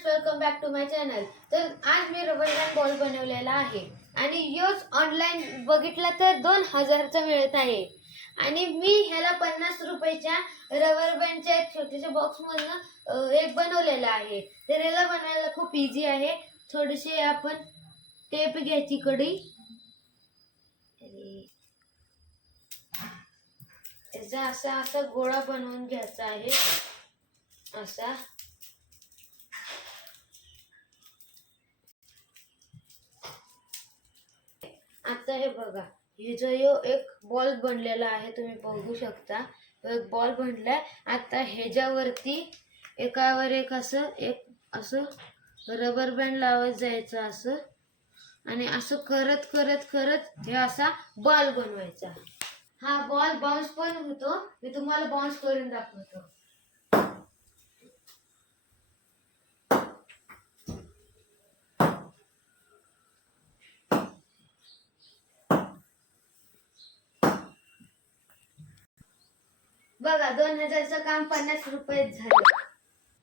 Friends, welcome back to my channel. तर आज मी rubber band ball बनवलेला आहे आणि योच ऑनलाइन बघितला तर 2000 चा मिळत आहे आणि मी ह्याला 50 रुपयाच्या रबर बँडच्या एक छोट्याशा बॉक्स मधून एक बनवलेला आहे। तर याला बनवायला खूप इझी आहे। थोडीशी आपण टेप घ्यायची कडी, याचा असा गोळा बनवून घ्यायचा आहे असा। आता हे बघा, हे जो एक बॉल बनलेला आहे, तुम्ही बघू शकता एक बॉल बनलाय। आता ह्याच्यावरती एकावर एक असं रबर बँड लावत जायचं असं, आणि असं करत करत करत हे असा बॉल बनवायचा। हा बॉल बाउन्स पण होतो, मी तुम्हाला बाउन्स करून दाखवतो। बघा, 2000चं काम 50 रुपयात झालं।